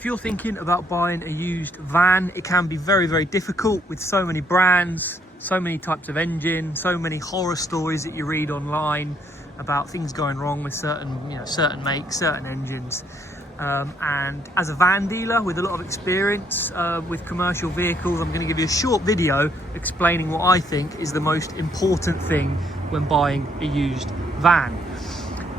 If you're thinking about buying a used van, it can be very, very difficult with so many brands, so many types of engine, so many horror stories that you read online about things going wrong with certain makes, certain engines. And as a van dealer with a lot of experience with commercial vehicles, I'm going to give you a short video explaining what I think is the most important thing when buying a used van.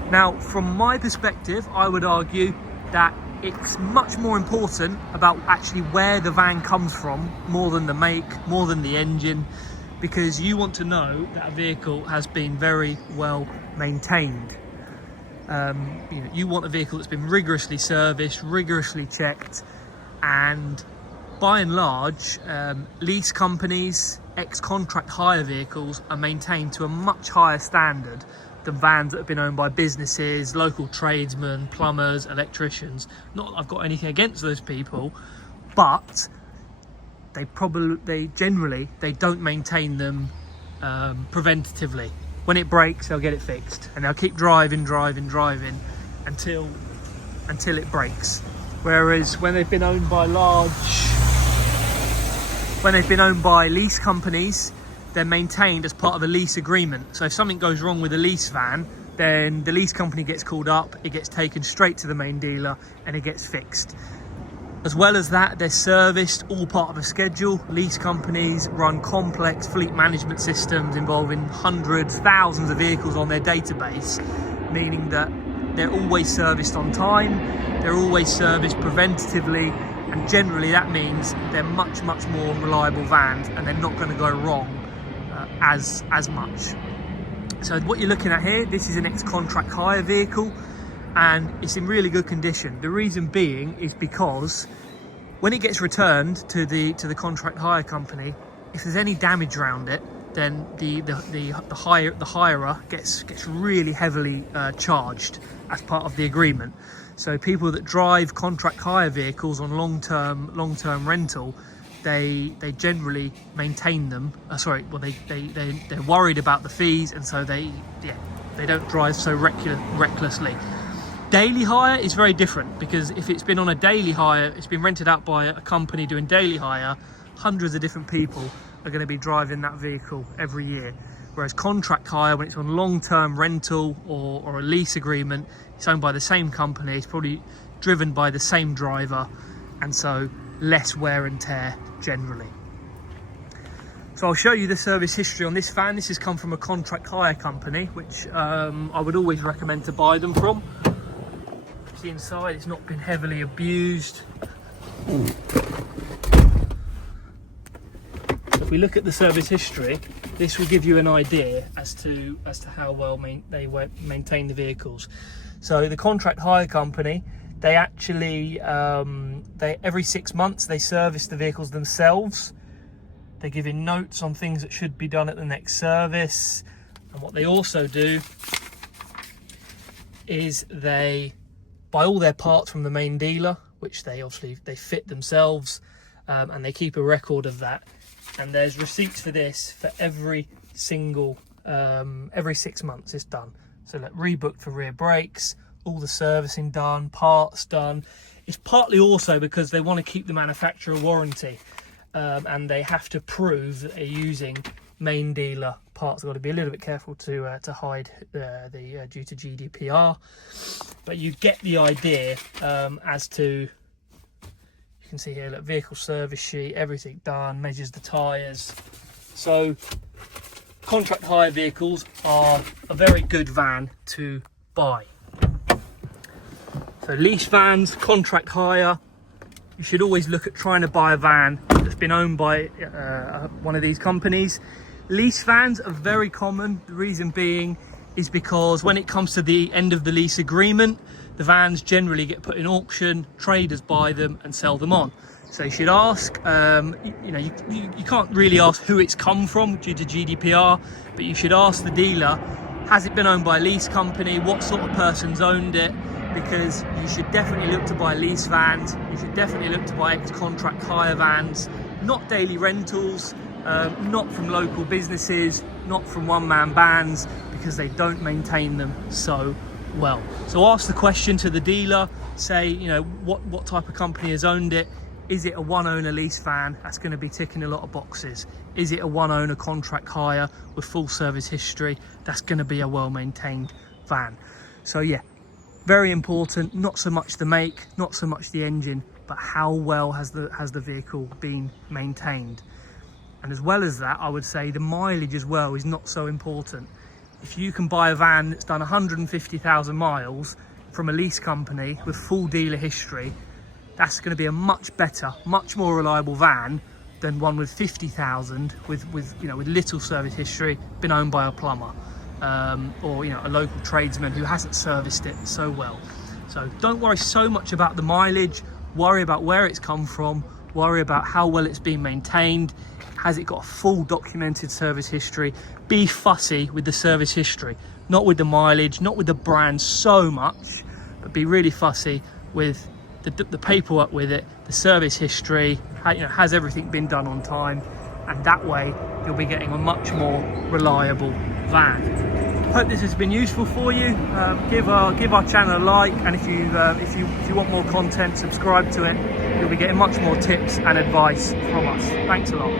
Now, from my perspective, I would argue that it's much more important about actually where the van comes from, more than the make, more than the engine, because you want to know that a vehicle has been very well maintained. You want a vehicle that's been rigorously serviced, rigorously checked, and by and large, lease companies, ex-contract hire vehicles are maintained to a much higher standard than vans that have been owned by businesses, local tradesmen, plumbers, electricians. Not that I've got anything against those people, but they generally don't maintain them preventatively. When it breaks, they'll get it fixed, and they'll keep driving until it breaks. Whereas when they've been owned by lease companies, they're maintained as part of a lease agreement. So if something goes wrong with a lease van, then the lease company gets called up, it gets taken straight to the main dealer, and it gets fixed. As well as that, they're serviced, all part of a schedule. Lease companies run complex fleet management systems involving hundreds, thousands of vehicles on their database, meaning that they're always serviced on time, they're always serviced preventatively, and generally that means they're much more reliable vans, and they're not going to go wrong as much. So what you're looking at here, this is an ex-contract hire vehicle, and it's in really good condition. The reason being is because when it gets returned to the contract hire company, if there's any damage around it, then the hirer gets really heavily charged as part of the agreement. So people that drive contract hire vehicles on long-term rental, they generally maintain them. They're worried about the fees, and so they don't drive so recklessly. Daily hire is very different, because if it's been on a daily hire, it's been rented out by a company doing daily hire, hundreds of different people are going to be driving that vehicle every year. Whereas contract hire, when it's on long-term rental or a lease agreement, it's owned by the same company, it's probably driven by the same driver, and so less wear and tear generally. So I'll show you the service history on this van. This has come from a contract hire company, which I would always recommend to buy them from. See inside, it's not been heavily abused. If we look at the service history, this will give you an idea as to how well they maintain the vehicles. So the contract hire company, they actually every 6 months they service the vehicles themselves. They give in notes on things that should be done at the next service, and what they also do is they buy all their parts from the main dealer, which they fit themselves, and they keep a record of that. And there's receipts for this for every 6 months it's done. So like rebooked for rear brakes, all the servicing done, parts done. It's partly also because they want to keep the manufacturer warranty, and they have to prove that they're using main dealer parts. I've got to be a little bit careful to hide due to GDPR, but you get the idea as to. You can see here, look, vehicle service sheet, everything done, measures the tyres. So contract hire vehicles are a very good van to buy. So lease vans, contract hire, you should always look at trying to buy a van that's been owned by one of these companies. Lease vans are very common. The reason being is because when it comes to the end of the lease agreement, the vans generally get put in auction, traders buy them and sell them on. So you should ask, you can't really ask who it's come from due to GDPR, but you should ask the dealer, has it been owned by a lease company? What sort of person's owned it? Because you should definitely look to buy lease vans. You should definitely look to buy ex-contract hire vans, not daily rentals, not from local businesses, not from one-man bands, because they don't maintain them so well. So ask the question to the dealer, say, you know, what type of company has owned it. Is it a one owner lease van? That's going to be ticking a lot of boxes. Is it a one owner contract hire with full service history? That's going to be a well maintained van. So yeah, very important. Not so much the make, not so much the engine, but how well has the vehicle been maintained. And as well as that, I would say the mileage as well is not so important. If you can buy a van that's done 150,000 miles from a lease company with full dealer history, that's going to be a much better, much more reliable van than one with 50,000 with little service history, been owned by a plumber, or a local tradesman who hasn't serviced it so well. So don't worry so much about the mileage. Worry about where it's come from. Worry about how well it's been maintained. Has it got a full documented service history? Be fussy with the service history, not with the mileage, not with the brand so much, but be really fussy with the paperwork with it, the service history. Has everything been done on time? And that way you'll be getting a much more reliable van. Hope this has been useful for you. Give our channel a like, and if you want more content, subscribe to it. You'll be getting much more tips and advice from us. Thanks a lot.